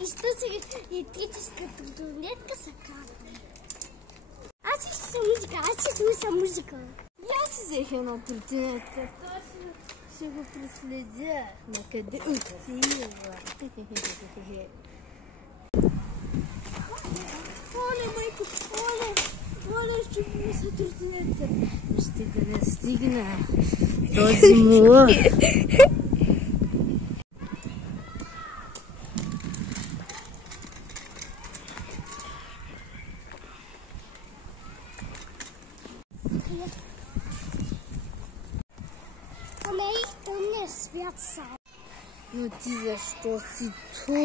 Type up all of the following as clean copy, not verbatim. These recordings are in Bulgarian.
И що се електрическа тротонетка са кара. Аз ще слушам музика, аз ще слушам музика. И аз си взех една тротинетка. Това ще го преследя. Накъде отива? Оле, майко, оле, ще ми се тротинетка. Ще да не стигна този мула. Тъмния свят са. Но ти защо си тук?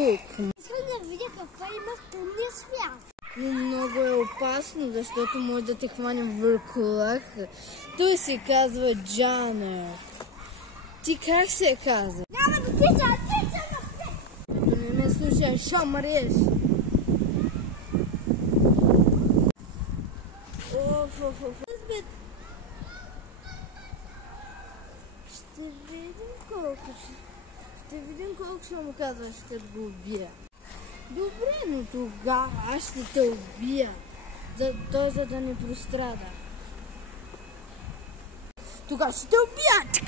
Искам да видя какво има в тъмния свят. Но много е опасно, защото може да те хванем върху лъха. Той се казва Джанер. Ти как се казва? Няма да тича напред! Като не ме слушай, ще мреш. Ще видим колко ще му казва, ще го убия. Добре, но тогава аз ще те убия. За да не прострада. Тогава ще те убия!